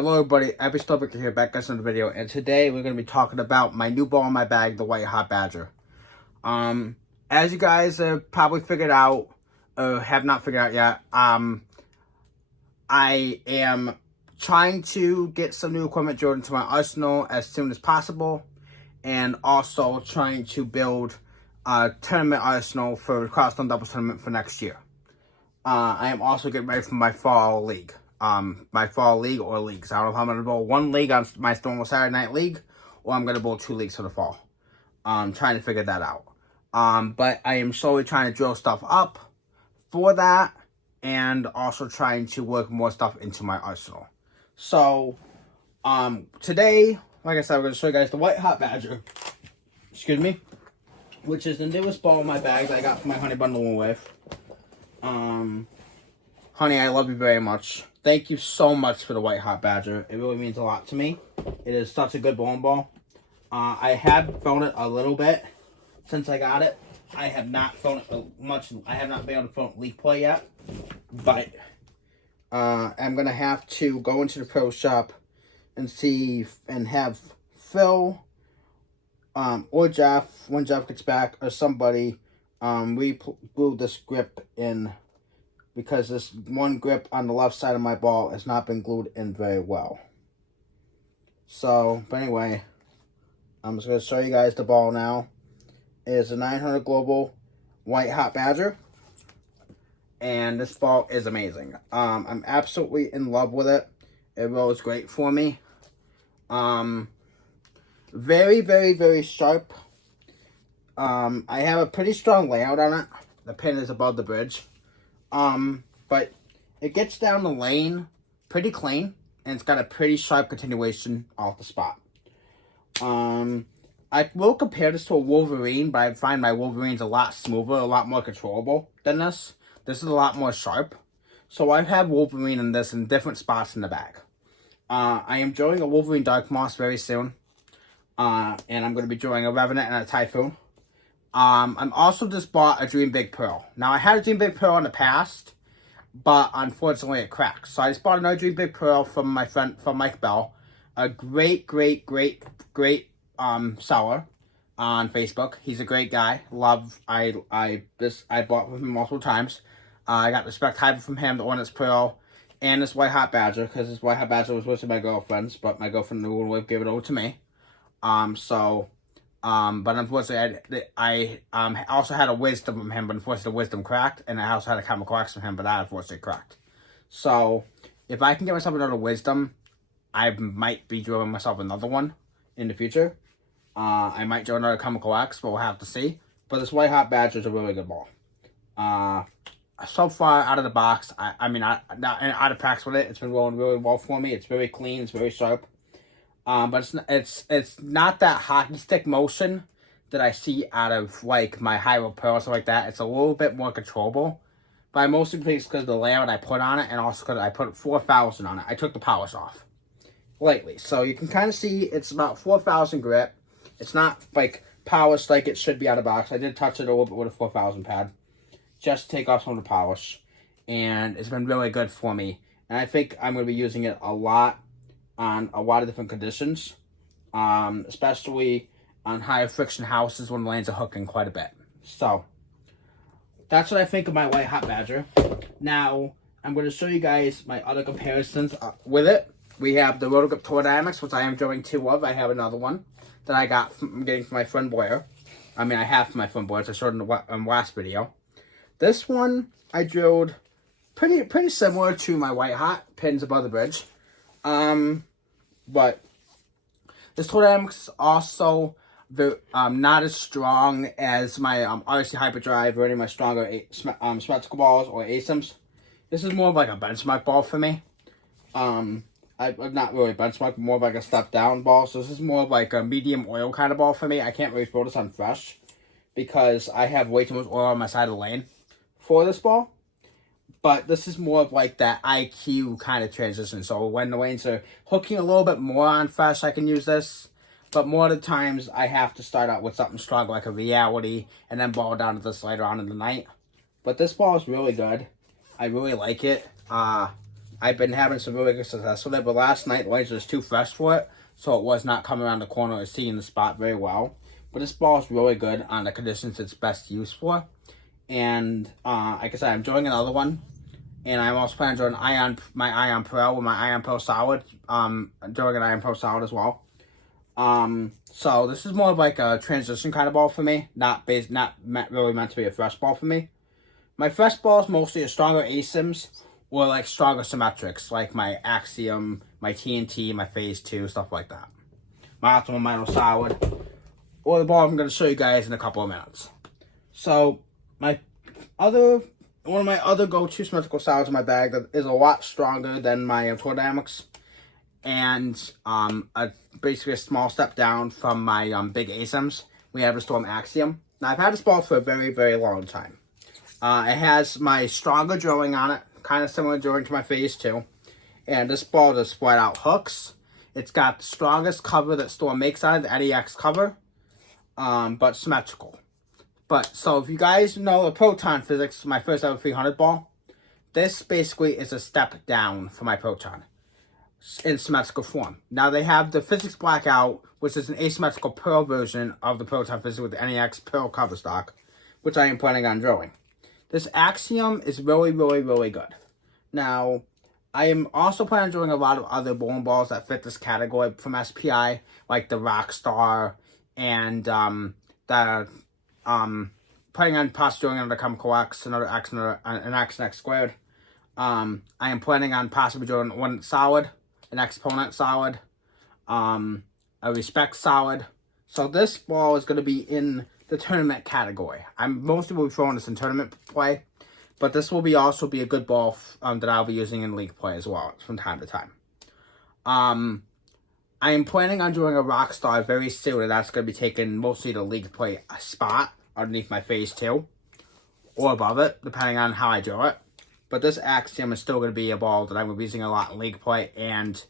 Hello everybody, Abby Stolberg here, back with another video, and today we're going to be talking about my new ball in my bag, the White Hot Badger. As you guys have probably figured out, or have not figured out yet, I am trying to get some new equipment drilled into my arsenal as soon as possible, and also trying to build a tournament arsenal for Crosstown Doubles tournament for next year. I am also getting ready for my fall league. My fall league or leagues. I don't know if I'm going to bowl one league on my normal Saturday night league, or I'm going to bowl 2 leagues for the fall. Trying to figure that out. But I am slowly trying to drill stuff up for that, and also trying to work more stuff into my arsenal. So, today, like I said, I'm going to show you guys the White Hot Badger. Excuse me. Which is the newest ball in my bag that I got from my Honey Bundle with. Honey, I love you very much. Thank you so much for the White Hot Badger. It really means a lot to me. It is such a good bowling ball. I have thrown it a little bit since I got it. I have not thrown it much. I have not been able to throw it league play yet. But I'm going to have to go into the pro shop and see and have Phil or Jeff, when Jeff gets back, or somebody re-glue this grip in, because this one grip on the left side of my ball has not been glued in very well. So, but anyway, I'm just going to show you guys the ball now. It is a 900 Global White Hot Badger, and this ball is amazing. I'm absolutely in love with it. It rolls great for me. Very, very, very sharp. I have a pretty strong layout on it. The pin is above the bridge. But it gets down the lane pretty clean, and it's got a pretty sharp continuation off the spot. I will compare this to a Wolverine, but I find my Wolverine's a lot smoother, a lot more controllable than this. This is a lot more sharp. So I've had Wolverine in this in different spots in the bag. I am drawing a Wolverine Dark Moss very soon. And I'm going to be drawing a Revenant and a Typhoon. I'm also just bought a Dream Big Pearl. Now, I had a Dream Big Pearl in the past, but unfortunately it cracked. So I just bought another Dream Big Pearl from my friend, from Mike Bell. A great seller on Facebook. He's a great guy. I bought from him multiple times. I got Respect Hyper from him, the one that's Pearl, and this White Hot Badger, because this White Hot Badger was with my girlfriend's, but my girlfriend who gave it over to me. But unfortunately, I also had a Wisdom from him, but unfortunately the Wisdom cracked, and I also had a Chemical X from him, but that unfortunately cracked. So, if I can get myself another Wisdom, I might be drawing myself another one in the future. I might draw another Chemical X, but we'll have to see. But this White Hot Badger is a really good ball. So far, out of the box, out of practice with it, it's been rolling really well for me. It's very clean, it's very sharp. But it's not that hockey stick motion that I see out of like my Hyrule Pearl or something like that. It's a little bit more controllable. But I mostly think it's because of the layout I put on it, and also because I put 4,000 on it. I took the polish off lately, so you can kind of see it's about 4,000 grit. It's not like polished like it should be out of the box. I did touch it a little bit with a 4,000 pad just to take off some of the polish, and it's been really good for me. And I think I'm going to be using it a lot on a lot of different conditions, especially on higher friction houses when the lanes are hooking quite a bit. So, that's what I think of my White Hot Badger. Now, I'm going to show you guys my other comparisons with it. We have the Rotogrip Tour Dynamics, which I am drawing 2 of. I have another one that I got from getting from my friend Blair. I have from my friend Blair, as I showed in the last video. This one, I drilled pretty similar to my White Hot, pins above the bridge. But this Tour Dynamics is also not as strong as my RC Hyperdrive or any of my stronger symmetrical balls or ASIMs. This is more of like a benchmark ball for me. Not really benchmark, but more of like a step down ball. So this is more of like a medium oil kind of ball for me. I can't really throw this on fresh because I have way too much oil on my side of the lane for this ball. But this is more of like that IQ kind of transition. So when the lanes are hooking a little bit more on fresh, I can use this. But more of the times, I have to start out with something strong like a Reality and then ball down to this later on in the night. But this ball is really good. I really like it. I've been having some really good success with it, but last night the laser was too fresh for it, so it was not coming around the corner or seeing the spot very well. But this ball is really good on the conditions it's best used for. And like I said, I'm enjoying another one. And I'm also planning on doing my Ion Pro with my Ion Pro Solid. Doing an Ion Pro Solid as well. So this is more of like a transition kind of ball for me. Not really meant to be a fresh ball for me. My fresh ball is mostly a stronger ASIMs or like stronger symmetrics, like my Axiom, my TNT, my Phase 2, stuff like that. My Optimum Metal Solid, or the ball I'm going to show you guys in a couple of minutes. So one of my other go-to symmetrical solids in my bag that is a lot stronger than my Tour Dynamics, and basically a small step down from my big ASIMs. We have the Storm Axiom. Now I've had this ball for a very, very long time. It has my stronger drilling on it, kind of similar drilling to my Phase 2. And this ball just spread out hooks. It's got the strongest cover that Storm makes out of the NEX cover, but symmetrical. But, so if you guys know the Proton Physics, my first ever 300 ball, this basically is a step down from my Proton in symmetrical form. Now they have the Physics Blackout, which is an asymmetrical Pearl version of the Proton Physics with the NEX Pearl cover stock, which I am planning on drilling. This Axiom is really, really, really good. Now, I am also planning on doing a lot of other bowling balls that fit this category from SPI, like the Rockstar and planning on possibly doing another Chemical X, another X, an X and X squared. I am planning on possibly doing one solid, an Exponent solid, a Respect solid. So this ball is going to be in the tournament category. I'm mostly will be throwing this in tournament play, but this will also be a good ball that I'll be using in league play as well from time to time. I am planning on doing a Rockstar very soon, and that's going to be taking mostly the league play spot underneath my Phase 2 or above it, depending on how I do it. But this Axiom is still going to be a ball that I'm going to be using a lot in league play and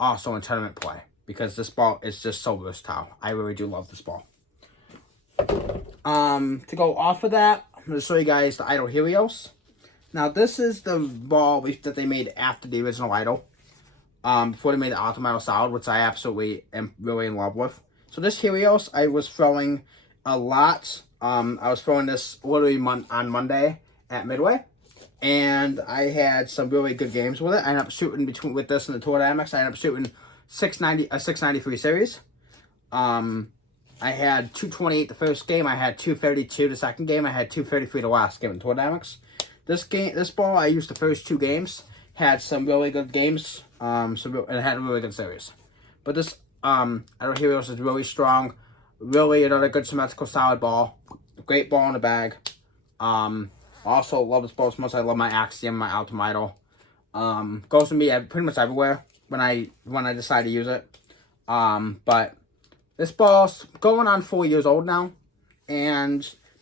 also in tournament play, because this ball is just so versatile. I really do love this ball. To go off of that, I'm going to show you guys the Idol Helios. Now, this is the ball that they made after the original Idol. Before they made the Optimum Metal Solid, which I absolutely am really in love with. So this Helios, I was throwing a lot. I was throwing this literally on Monday at Midway. And I had some really good games with it. I ended up shooting with this and the Tour Dynamics. I ended up shooting 693 series. I had 228 the first game. I had 232 the second game. I had 233 the last game in Tour Dynamics. This ball I used the first 2 games. Had some really good games. And it had a really good series. But this Idol Helios is really strong. Really another good symmetrical solid ball. Great ball in the bag. Also love this ball so much. I love my Axiom, my Ultimate Idol. Goes with me pretty much everywhere when I decide to use it. But this ball's going on 4 years old now.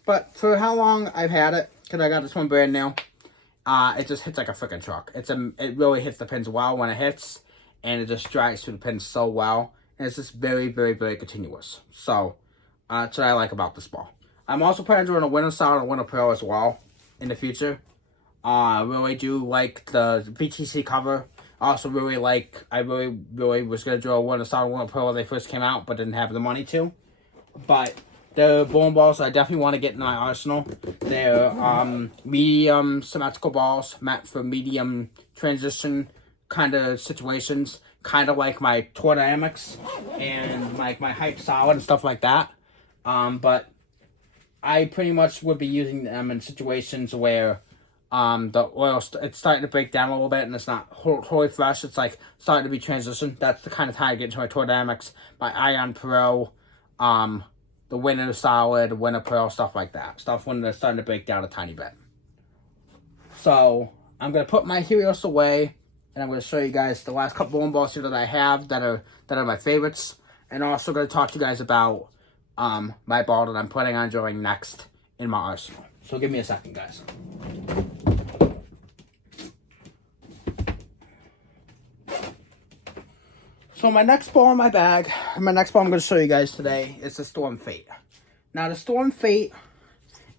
But for how long I've had it, because I got this one brand new, it just hits like a freaking truck. It really hits the pins well when it hits, and it just drives through the pins so well. And it's just very, very, very continuous. So, that's what I like about this ball. I'm also planning on doing a Winter Solid and a Winter Pro as well in the future. I really do like the VTC cover. I really was going to do a Winter Solid and Winter Pro when they first came out, but didn't have the money to. But the bowling balls I definitely want to get in my arsenal. They're medium symmetrical balls meant for medium transition kind of situations. Kind of like my Tour Dynamics and like my Hype Solid and stuff like that. But I pretty much would be using them in situations where the oil it's starting to break down a little bit and it's not wholly fresh. It's like starting to be transition. That's the kind of time I get into my Tour Dynamics, my Ion Pro, the Winter Solid, Winter Pro, stuff like that. Stuff when they're starting to break down a tiny bit. So I'm gonna put my Helios away, and I'm gonna show you guys the last couple bowling balls here that I have that are my favorites, and also gonna talk to you guys about my ball that I'm planning on drawing next in my arsenal. So give me a second, guys. So my next ball in my bag, my next ball I'm going to show you guys today is the Storm Fate. Now the Storm Fate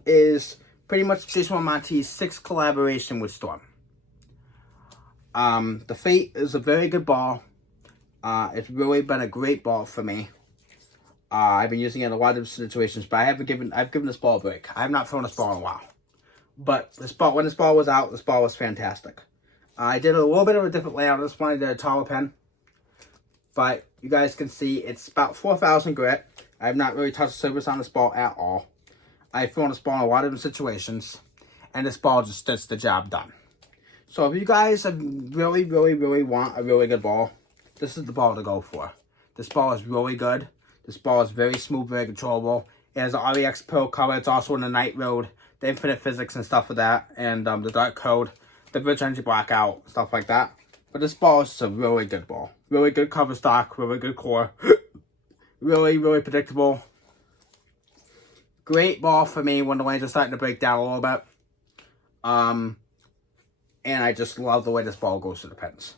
is pretty much Jason Monte's 6th collaboration with Storm. The Fate is a very good ball. It's really been a great ball for me. I've been using it in a lot of situations, but I've given this ball a break. I have not thrown this ball in a while. But when this ball was out, this ball was fantastic. I did a little bit of a different layout. This one I did a taller pen. But you guys can see it's about 4,000 grit. I have not really touched the surface on this ball at all. I've thrown this ball in a lot of different situations. And this ball just gets the job done. So if you guys really want a really good ball, this is the ball to go for. This ball is really good. This ball is very smooth, very controllable. It has an REX Pro color. It's also in the Night Road, the Infinite Physics and stuff with that. And the Dark Code, the Virtual Energy Blackout, stuff like that. But this ball is just a really good ball. Really good cover stock, really good core. really predictable. Great ball for me when the lanes are starting to break down a little bit. And I just love the way this ball goes to the pins.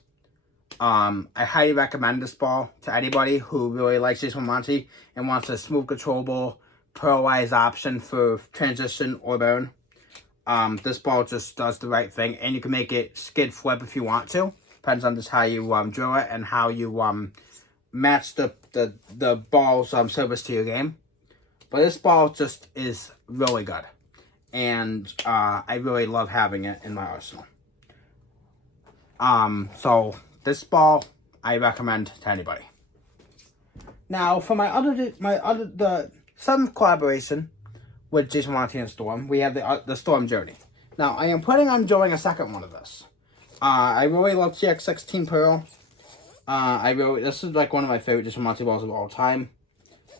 I highly recommend this ball to anybody who really likes Jason Monty and wants a smooth, controllable, polarized option for transition or burn. This ball just does the right thing, and you can make it skid flip if you want to. Depends on just how you drill it and how you match the ball's service to your game. But this ball just is really good, and I really love having it in my arsenal. So this ball I recommend to anybody. Now for the seventh collaboration with Jason Monty and Storm, we have the Storm Journey. Now I am planning on doing a second one of this. I really love TX16 Pearl. This is like one of my favorite Jason Monty balls of all time.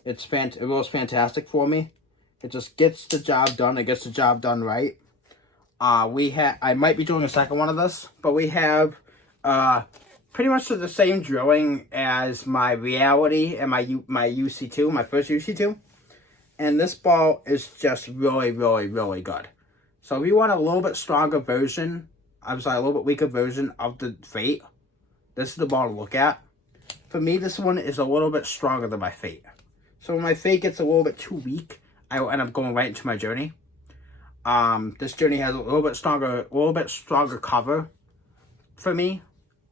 It was fantastic for me. It just gets the job done. It gets the job done right. I might be doing a second one of this, but we have pretty much the same drilling as my Reality and my UC2, my first UC2. And this ball is just really good. So if you want a little bit stronger version, a little bit weaker version of the Fate, this is the ball to look at. For me, this one is a little bit stronger than my Fate. So when my Fate gets a little bit too weak, I will end up going right into my Journey. This Journey has a little bit stronger cover for me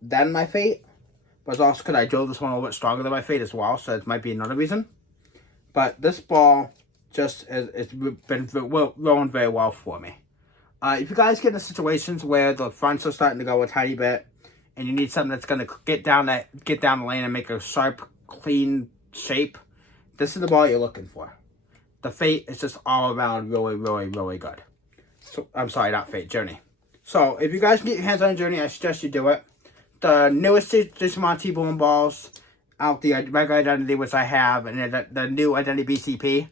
than my Fate. But it's also because I drove this one a little bit stronger than my Fate as well, so it might be another reason. But this ball just it's been rolling very well for me. If you guys get into situations where the fronts are starting to go a tiny bit, and you need something that's going to get down the lane and make a sharp, clean shape, this is the ball you're looking for. The Fate is just all around really good. So I'm sorry, not Fate, Journey. So if you guys can get your hands on a Journey, I suggest you do it. The newest Jason Monty Balloon balls out, the regular Identity, which I have, and the new Identity BCP,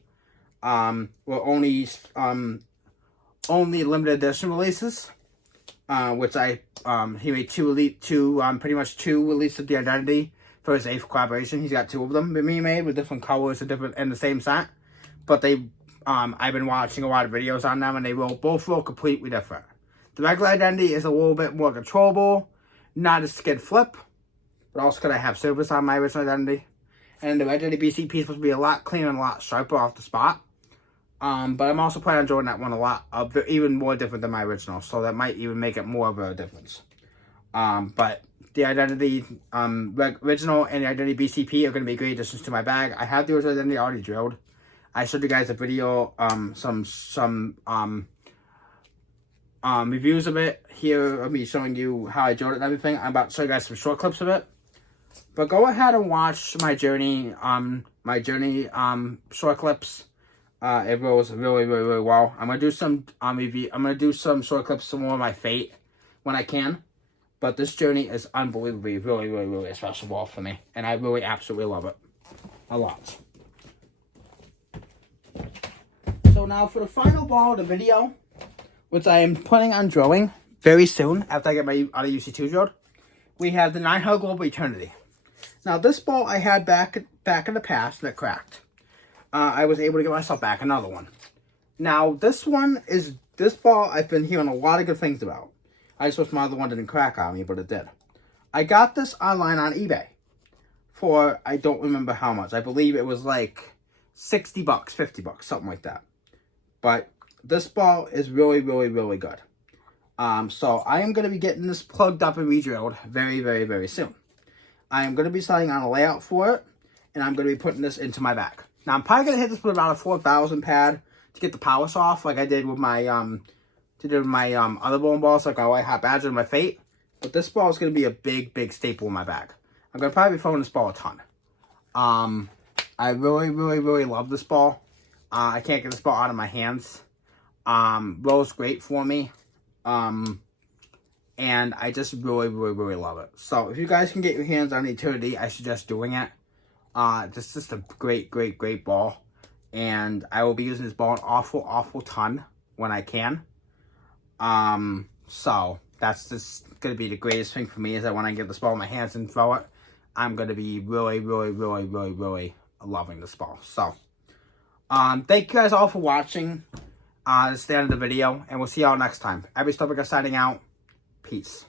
were only limited edition releases. Which he made pretty much two releases of the Identity for his 8th collaboration. He's got 2 of them being made with different colors and in the same set. But I've been watching a lot of videos on them, and they both roll completely different. The regular Identity is a little bit more controllable, not a skid flip, but also because I have service on my original Identity. And the Identity BCP is supposed to be a lot cleaner and a lot sharper off the spot. But I'm also planning on drawing that one even more different than my original, so that might even make it more of a difference. But the Identity original and the Identity BCP are going to be great additions to my bag. I have the original Identity already drilled. I showed you guys a video, some reviews of it here of me showing you how I drilled it and everything. I'm about to show you guys some short clips of it. But go ahead and watch my journey short clips. It rolls really well. I'm gonna do some review. I'm gonna do some short clips, some more of my Fate when I can. But this Journey is unbelievably really a special ball for me, and I really absolutely love it a lot. So now for the final ball of the video, which I am planning on drilling very soon after I get my other UC2 drilled, we have the 900 Global Eternity. Now this ball I had back in the past that cracked. I was able to get myself back another one. Now this ball I've been hearing a lot of good things about. I just wish my other one didn't crack on me, but it did. I got this online on eBay for, I don't remember how much. I believe it was like $60, $50, something like that. But this ball is really good. So I am going to be getting this plugged up and re-drilled very, very, very soon. I am going to be starting on a layout for it, and I'm going to be putting this into my bag. Now, I'm probably going to hit this with about a 4,000 pad to get the power off, like I did with my other bowling balls, like my White Hot Badger and my Fate. But this ball is going to be a big, big staple in my bag. I'm going to probably be throwing this ball a ton. I really, really, really love this ball. I can't get this ball out of my hands. Rolls great for me. And I just really, really, really love it. So if you guys can get your hands on the Eternity, I suggest doing it. This is just a great, great, great ball. And I will be using this ball an awful, awful ton when I can. So that's just going to be the greatest thing for me is that when I get this ball in my hands and throw it, I'm going to be really, really, really, really, really loving this ball. So, thank you guys all for watching. This is the end of the video, and we'll see y'all next time. Abby Stubberger signing out. Peace.